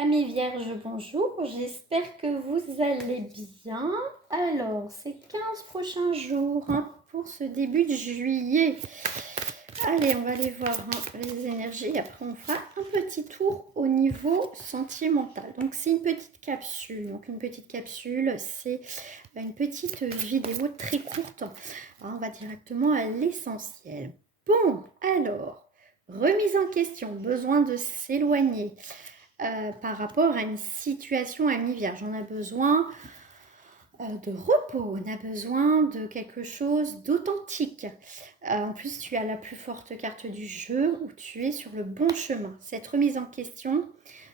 Amis vierges, bonjour, j'espère que vous allez bien. Alors, ces 15 prochains jours pour ce début de juillet. Allez, on va aller voir les énergies. Après, on fera un petit tour au niveau sentimental. Donc, c'est une petite capsule. Donc, une petite capsule, c'est une petite vidéo très courte. Alors, on va directement à l'essentiel. Bon, alors, remise en question, besoin de s'éloigner. Par rapport à une situation amie vierge. On a besoin de repos, on a besoin de quelque chose d'authentique. En plus, tu as la plus forte carte du jeu où tu es sur le bon chemin. Cette remise en question,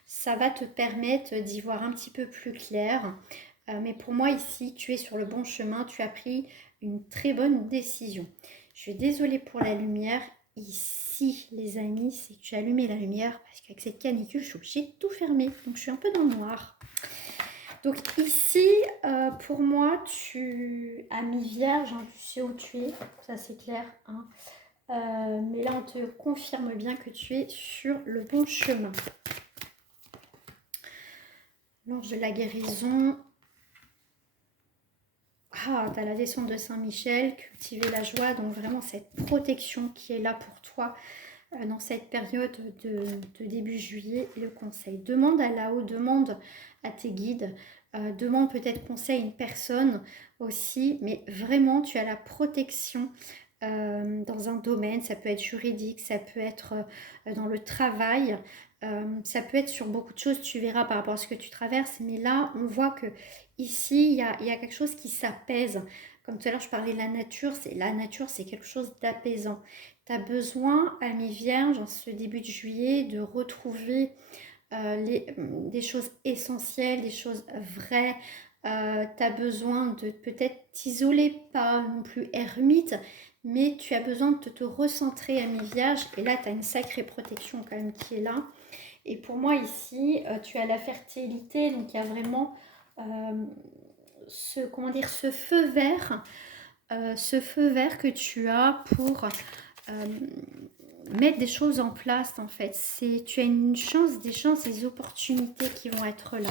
ça va te permettre d'y voir un petit peu plus clair. Mais pour moi ici, tu es sur le bon chemin, tu as pris une très bonne décision. Je suis désolée pour la lumière. Ici, les amis, c'est que tu as allumé la lumière parce qu'avec cette canicule, je suis obligée de tout fermer. Donc, je suis un peu dans le noir. Donc, ici, pour moi, tu as mis vierge, tu sais où tu es, ça c'est clair. Mais là, on te confirme bien que tu es sur le bon chemin. L'ange de la guérison. Ah, tu as la descente de Saint-Michel, cultiver la joie, donc vraiment cette protection qui est là pour toi dans cette période de début juillet. Le conseil, demande à là-haut, demande à tes guides, demande peut-être conseil à une personne aussi, mais vraiment tu as la protection dans un domaine, ça peut être juridique, ça peut être dans le travail, ça peut être sur beaucoup de choses, tu verras par rapport à ce que tu traverses, mais là on voit que ici il y a quelque chose qui s'apaise. Comme tout à l'heure je parlais de la nature c'est quelque chose d'apaisant. Tu as besoin, ami vierge, en ce début de juillet, de retrouver des choses essentielles, des choses vraies. Tu as besoin de peut-être t'isoler, pas non plus ermite, mais tu as besoin de te recentrer, ami vierge. Et là, tu as une sacrée protection quand même qui est là. Et pour moi, ici, tu as la fertilité, donc il y a vraiment comment dire, ce feu vert que tu as pour mettre des choses en place en fait. Tu as une chance, des chances, des opportunités qui vont être là.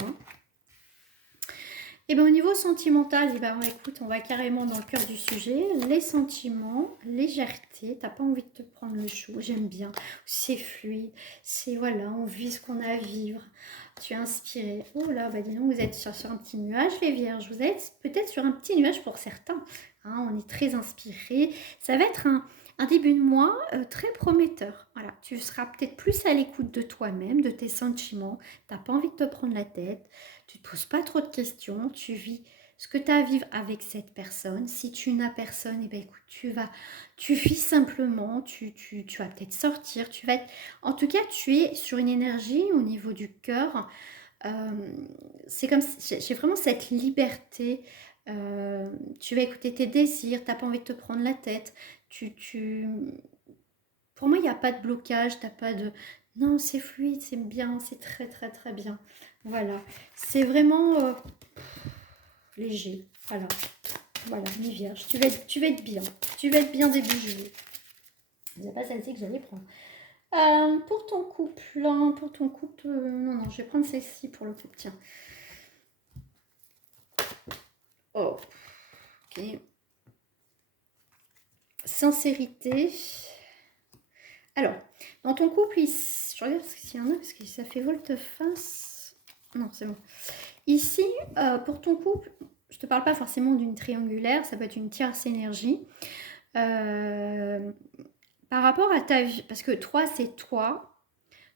Et bien au niveau sentimental, et ben, écoute, on va carrément dans le cœur du sujet. Les sentiments, légèreté, t'as pas envie de te prendre le chou, j'aime bien. C'est fluide, c'est voilà, on vit ce qu'on a à vivre. Tu es inspiré. Oh là, bah dis donc, vous êtes sur un petit nuage, les vierges. Vous êtes peut-être sur un petit nuage pour certains. On est très inspiré. Ça va être un début de mois très prometteur. Voilà, tu seras peut-être plus à l'écoute de toi-même, de tes sentiments. T'as pas envie de te prendre la tête. Tu ne te poses pas trop de questions, tu vis ce que tu as à vivre avec cette personne. Si tu n'as personne, eh bien, écoute, tu vis simplement, tu vas peut-être sortir, tu vas être... En tout cas, tu es sur une énergie au niveau du cœur. C'est comme si j'ai vraiment cette liberté. Tu vas écouter tes désirs, tu n'as pas envie de te prendre la tête. Pour moi, il n'y a pas de blocage, t'as pas de... Non, c'est fluide, c'est bien, c'est très très très bien. Voilà, c'est vraiment léger. Voilà, mi-vierge. Tu vas être bien. Tu vas être bien début juillet. C'est pas celle-ci que j'allais prendre. Pour ton couple, non, je vais prendre celle-ci pour le couple. Tiens. Oh, ok. Sincérité. Alors, dans ton couple, je regarde s'il y en a, parce que ça fait volte-face. Non, c'est bon. Ici, pour ton couple, je ne te parle pas forcément d'une triangulaire, ça peut être une tierce énergie. Par rapport à ta vie, parce que 3, c'est toi,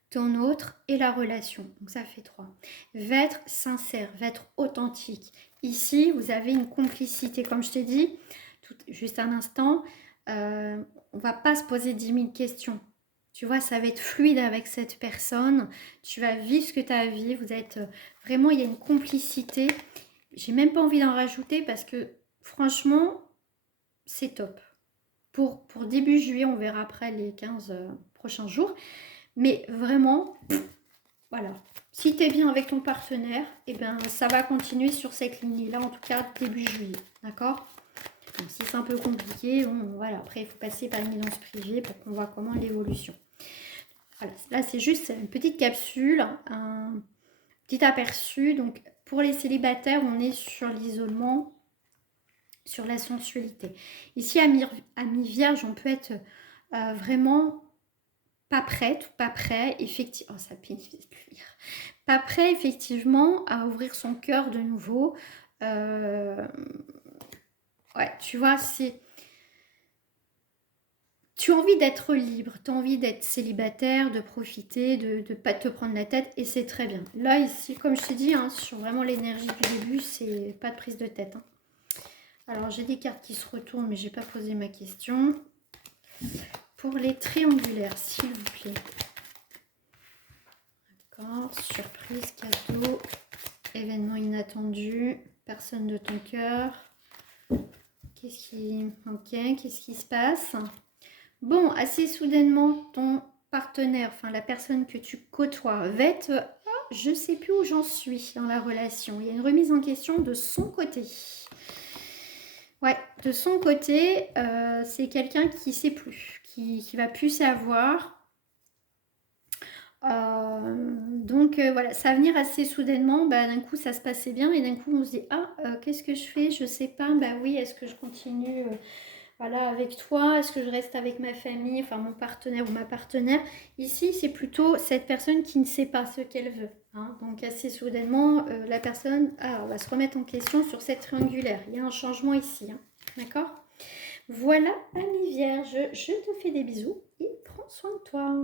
ton autre et la relation. Donc ça fait 3. Va être sincère, va être authentique. Ici, vous avez une complicité. Comme je t'ai dit, juste un instant, on ne va pas se poser 10 000 questions. Tu vois, ça va être fluide avec cette personne. Tu vas vivre ce que tu as à vivre. Vous êtes vraiment, il y a une complicité. J'ai même pas envie d'en rajouter parce que franchement, c'est top. Pour début juillet, on verra après les 15 prochains jours. Mais vraiment, voilà. Si tu es bien avec ton partenaire, eh ben, ça va continuer sur cette ligne-là, en tout cas début juillet. D'accord? Donc, si c'est un peu compliqué, bon, voilà. Après, il faut passer par une guidance privée pour qu'on voit comment l'évolution. Voilà. Là, c'est juste une petite capsule, petit aperçu. Donc, pour les célibataires, on est sur l'isolement, sur la sensualité. Ici, à mi-vierge, on peut être vraiment pas prête ou pas prêt, effectivement, oh, ça pénise de lire. Pas prêt, effectivement, à ouvrir son cœur de nouveau. Ouais, tu vois, c'est... Tu as envie d'être libre, tu as envie d'être célibataire, de profiter, de ne pas te prendre la tête, et c'est très bien. Là, ici, comme je t'ai dit, hein, sur vraiment l'énergie du début, c'est pas de prise de tête. Hein. Alors, j'ai des cartes qui se retournent, mais j'ai pas posé ma question. Pour les triangulaires, s'il vous plaît. D'accord, surprise, cadeau, événement inattendu, personne de ton cœur. Qu'est-ce qui se passe? Bon, assez soudainement, ton partenaire, enfin la personne que tu côtoies, va être... je ne sais plus où j'en suis dans la relation. Il y a une remise en question de son côté. Ouais, de son côté, c'est quelqu'un qui ne sait plus, qui va plus savoir. Donc voilà, ça va venir assez soudainement. Bah, d'un coup, ça se passait bien et d'un coup, on se dit ah, qu'est-ce que je fais? Je sais pas. Bah oui, est-ce que je continue voilà, avec toi? Est-ce que je reste avec ma famille, enfin mon partenaire ou ma partenaire? Ici, c'est plutôt cette personne qui ne sait pas ce qu'elle veut. Hein. Donc assez soudainement, la personne va se remettre en question sur cette triangulaire. Il y a un changement ici. Hein. D'accord? Voilà, ami Vierge, je te fais des bisous et prends soin de toi.